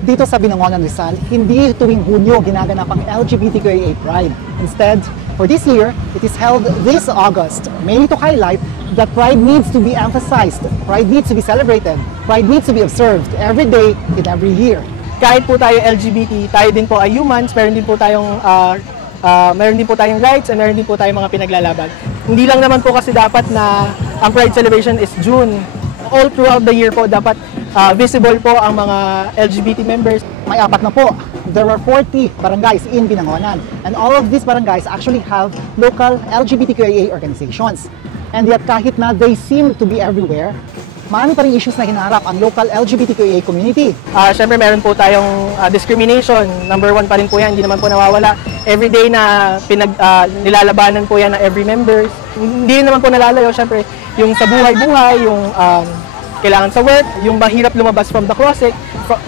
Dito sa Binangonan, Rizal, hindi tuwing Hunyo ginaganap ang LGBTQIA Pride. Instead, for this year, it is held this August, mainly to highlight that Pride needs to be emphasized, Pride needs to be celebrated, Pride needs to be observed every day in every year. Kahit po tayo LGBT, tayo din po ay humans, meron din po tayong rights, at meron din po tayong mga pinaglalaban. Hindi lang naman po kasi dapat na ang Pride celebration is June. All throughout the year po dapat visible po ang mga LGBT members. May 4 na po. There are 40 barangays in Binangonan, and all of these barangays actually have local LGBTQIA organizations. And yet kahit na they seem to be everywhere, marami pa rin issues na hinaharap ang local LGBTQIA community. Siyempre meron po tayong discrimination. Number 1 pa rin po yan, hindi naman po nawawala. Everyday na nilalabanan po yan ng every members. Hindi naman po nalalayo, siyempre, yung sa buhay-buhay, yung kailangan sa work, yung mahirap lumabas from the closet,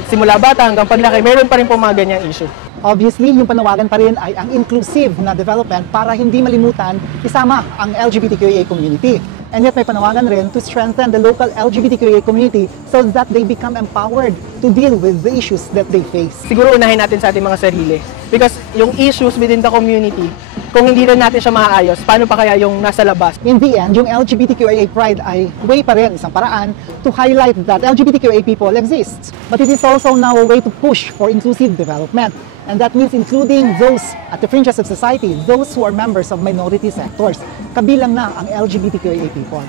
simula bata hanggang paglaki, meron pa rin po mga ganyang issue. Obviously, yung panawagan pa rin ay ang inclusive na development para hindi malimutan isama ang LGBTQIA community. And yet may panawagan rin to strengthen the local LGBTQIA community so that they become empowered to deal with the issues that they face. Siguro unahin natin sa ating mga sarili. Because yung issues within the community, kung hindi rin natin siya maayos, paano pa kaya yung nasa labas? In the end, yung LGBTQIA Pride ay way pa rin, isang paraan to highlight that LGBTQIA people exist. But it is also now a way to push for inclusive development. And that means including those at the fringes of society, those who are members of minority sectors. Kabilang na ang LGBTQIA people.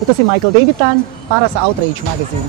Ito si Michael Davitan para sa Outrage Magazine.